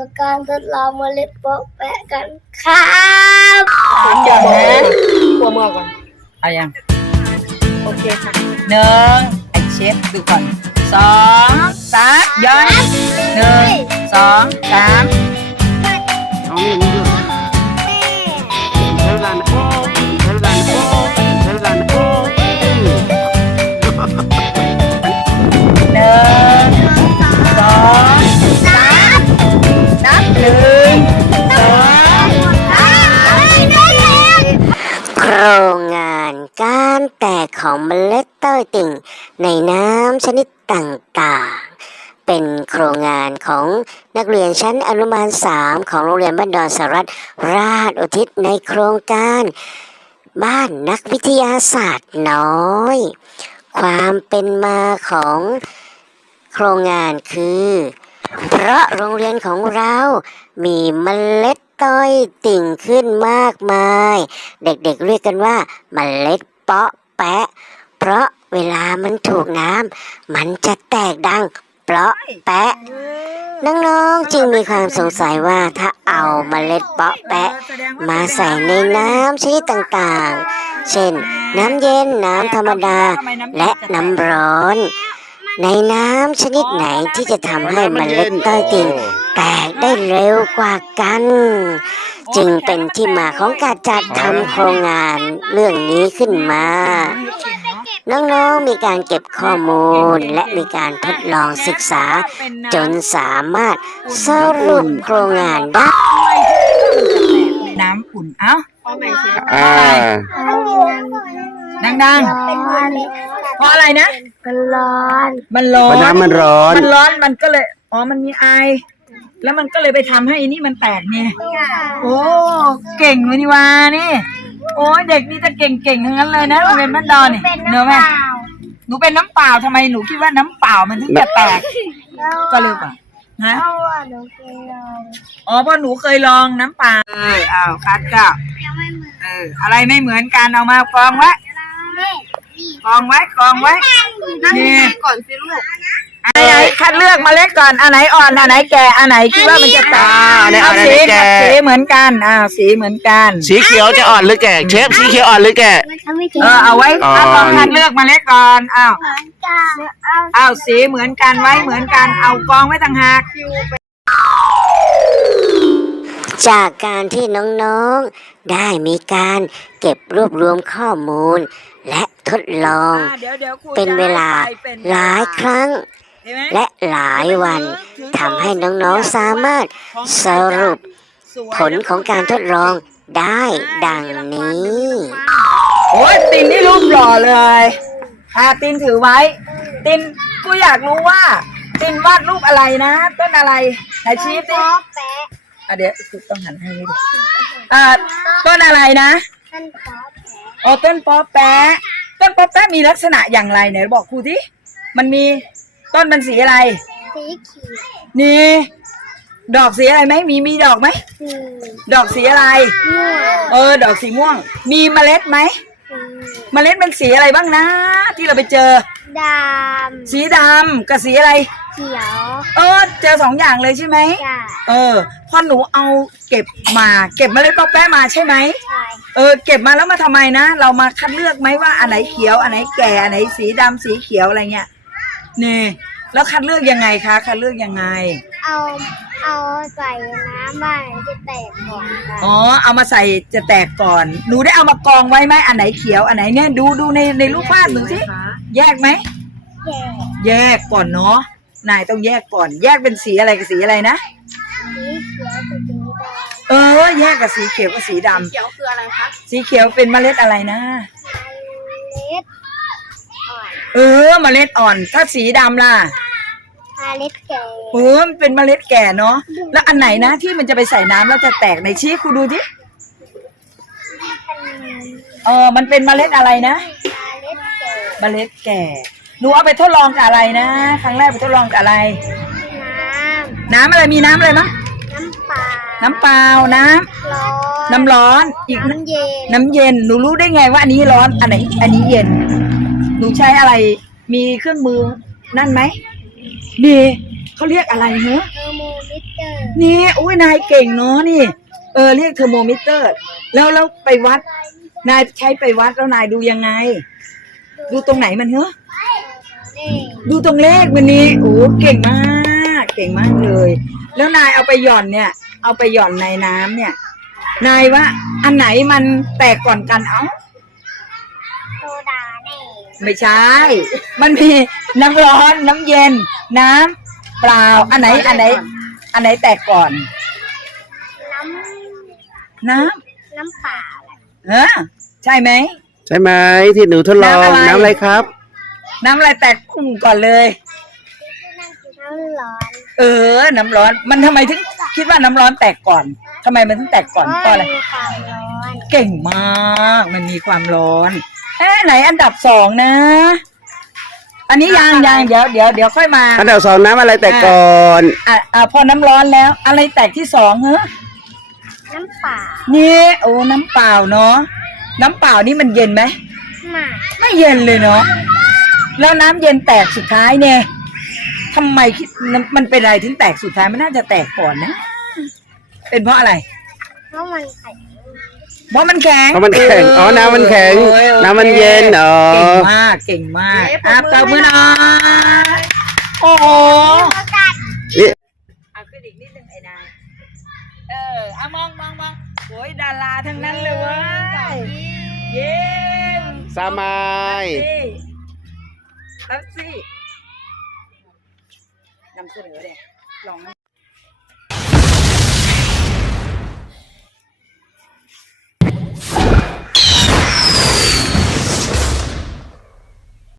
กับการทดลองเมล็ดโป๊ะแปะกันครับเดี๋ยวนะกลัวเมื่อก่อนเอายังโอเคค่ะหนึ่งไอเช็ดดูก่อนสองสามย้อนหนึ่งสองสาม ของเมล็ดเต้ยติ่ง ในน้ำชนิดต่างๆ เป็นโครงงานของนักเรียนชั้นอนุบาลสามของโรงเรียนบ้านดอนสหรัฐราชอุทิศในโครงการ บ้านนักวิทยาศาสตร์น้อย ความเป็นมาของโครงงานคือ เพราะโรงเรียนของเรามีเมล็ดต้อยติ่งขึ้นมากมาย เด็กๆเรียกกันว่าเมล็ดเปาะ แปะ เพราะเวลามันถูกน้ำมันจะแตกดัง เปราะแปะ น้องๆจึงมีความสงสัยว่าถ้าเอาเมล็ดเปาะแปะ มาใส่ในน้ำชนิดต่างๆ เช่น น้ำเย็นน้ำธรรมดาและน้ำร้อน ในน้ำชนิดไหนที่จะทำให้เมล็ดต้ติ่งแตกได้เร็วกว่ากัน จึงเป็นที่มาของการจัดทำโครงงานเรื่องนี้ขึ้นมา น้องๆมีการเก็บข้อมูลและมีการทดลองศึกษา จนสามารถสรุปโครงงานได้น้ำอุ่นเอ้าอ่าดังๆ เพราะอะไรนะ มันร้อน มันร้อเพราะนน้ำมันร้อน มันร้อนมันก็เลย อ๋อ มันมีไอ แล้วมันก็เลยไปทำให้อันนี่มันแตกเนี่ยโอ้เก่งเลยนี่วานี่โอ้ยเด็กนี่จะเก่งๆทั้งนั้นเลยนะโรงเรียนบ้านดอนนี่เนอะแม่หนูเป็นน้ำเปล่าทำไมหนูคิดว่าน้ำเปล่ามันถึงจะแตก ก็เร็วกว่าฮะเพราะว่าหนูเคยลองอ๋อเพราะหนูเคยลองน้ำเปล่าเอออ้าวคัดก็ยังไม่เหมือนเอออะไรไม่เหมือนกันเอามากองไว้นี่กองไว้กองไว้นั่งนี่ก่อนสิลูก อันไหนคัดเลือกเมาเล็ดก่อนอันไหนอ่อนอันไหนแก่อันไหนคิดว่ามันจะแตกอ่าเนี่ยเอาอันไหนสีแก่ สีเหมือนกันอ่าสีเหมือนกันสีเขียวจะอ่อนหรือแก่เชฟสีเขียวอ่อนหรือแก่ถ้าไม่ถึงเออเอาไว้อ่อนเอาลองคัดเลือกเมาเล็ดก่อนอ้าวเหมือนกันเอาอ้าวสีเหมือนกันไว้เหมือนกัน เอากองไว้ต่างหากจากการที่น้องๆ ได้มีการเก็บรวบรวมข้อมูล และทดลอง อ่าเดี๋ยวเดี๋ยวครูเป็นเวลาจะให้ไปเป็น หลายครั้งเห็นไหม และหลายวันทำให้น้องๆสามารถสรุปสวยผลของการทดลองได้ดังนี้โอ้ยตินนี่รูปหล่อเลยอ่าตินถือไว้ ตินกูอยากรู้ว่า ตินวาดรูปอะไรนะ ต้นอะไรไหนชี้สิโป๊ะแปะอะเดี๋ยวคือต้องหันให้ดูอ่าต้นอะไรนะนั่นโป๊ะแปะอ๋อต้นป๊อแปะต้นป๊อแปะมีลักษณะอย่างไรไหนบอกครูที่มันมี ต้นมันสีอะไร สีเขียวนี่ ดอกสีอะไรไหมมีมีดอกไหมสีดอกสีอะไร ม่วงเออ ดอกสีม่วง มีเมล็ดไหมสีเมล็ดมันสีอะไรบ้างนะ ที่เราไปเจอดสีดำกับสีอะไรำเขียวเออ เจอสองอย่างเลยใช่ไหม จ้ะเออ พอหนูเอาเก็บมา เก็บเมล็ดป๊อแปะมาใช่ไหม ใช่เออ เก็บมาแล้วมาทำไมนะ เรามาคัดเลือกไหมว่าอันไหนเขียว อันไหนแก่ อันไหนสีดำสีเขียวอะไรเงี้ย นี่ แล้วคัดเลือกยังไงคะคัดเลือกยังไง เอาเอาใส่น้ำบ้านจะแตกก่อนค่ะอ๋อ เอามาใส่จะแตกก่อน หนูได้เอามากองไว้ไหมอันไหนเขียวอันไหนเนี่ยดูดูในในรูปภาพดูสิแยกไหมแก่แยกก่อนเนาะนายต้องแยกก่อน แยกเป็นสีอะไรกับสีอะไรนะ สีเขียวกับสีดำเออ แยกกับสีเขียวกับสีดำเขียวคืออะไรคะสีเขียวเป็นเมล็ดอะไรนะเล็ดอ่อน เออเมล็ดอ่อน ถ้าสีดำล่ะพาเล็ดแก่เออมันเป็นเมล็ดแก่เนาะแล้วอันไหนนะที่มันจะไปใส่น้ำแล้วจะแตกในชี้ครูดูดิเออมันเป็นเมล็ดอะไรนะพาเล็ดแก่เมล็ดแก่หนูเอาไปทดลองกับอะไรนะ ครั้งแรกไปทดลองกับอะไร น้น้ำอะไรมีน้ำอะไรมั้งำน้ำปลาน้ำเปล่าน้ำร้อนน้ำร้อนอีกน้ำเย็นน้ำเย็นหนูรู้ได้ไงว่าอันนี้ร้อนอันไหนอันนี้เย็น หนูใช้อะไร มีเครื่องมือนั่นไหมมีเขาเรียกอะไรเหรอเทอร์โมมิเตอร์นี่อุ้ยนายเก่งเนาะนี่ เออเรียกเทอร์โมมิเตอร์ แล้วแล้วไปวัด นายใช้ไปวัดแล้วนายดูยังไง ดูตรงไหนมันเหรอนี่ดูตรงเลขมันนี้โอ้เก่งมาก เก่งมากเลย แล้วนายเอาไปหย่อนเนี่ย เอาไปหย่อนในน้ำเนี่ย นายว่าอันไหนมันแตกก่อนกันเอ้าโซดานี่ ไม่ใช่ มันมีน้ำร้อนน้ำเย็น น้ำเปล่า อันไหน อันไหน อันไหนแตกก่อน น้น้ำน้ำเปล่าำเออใช่ไหม ใช่ไหมที่หนูทดลองน้ำอะไรน้ำอะไรครับ น้ำอะไรแตกพุ่งก่อนเลย น้ำร้อนเออ น้ำร้อน มันทำไมถึงคิดว่าน้ำร้อนแตกก่อนทำไมมันถึงแตกก่อนเพราะอะไรมีความร้อน เก่งมาก มันมีความร้อน เอ๊ะไหนอันดับสองนะ อันนี้ยังยังเดี๋ยวเดี๋ยวเดี๋ยวค่อยมา อันดับสองน้ำอะไรแต่ก่อนอะอะพอน้ำร้อนแล้ว อะไรแตกที่สองเหรอน้ำเปล่านี่โอ้น้ำเปล่าเนาะน้ำเปล่านี่มันเย็นไหม หมากไม่เย็นเลยเนาะ แล้วน้ำเย็นแตกสุดท้ายเนี่ยทำไมคิดมันเป็นอะไรถึงแตกสุดท้าย มันน่าจะแตกก่อนนะ เป็นเพราะอะไรเพราะมันแข็ งเพราะมันแข็งเพราะมันแข็ง อ๋อ น้ำมันแข็ง โอ้ยโอคน้ำมันเย็นอ๋อ เก่งมาก เก่งมากอะเปิดมือหน่อยโอ้โหนี่ เอาขึ้นอีกนิดนึงไอ้นายเออเอามองมองมองโอ้ยดาราทั้งนั้นเลยเว้ยเย้สามาย แป๊บซี่นำเสนอเลยลอง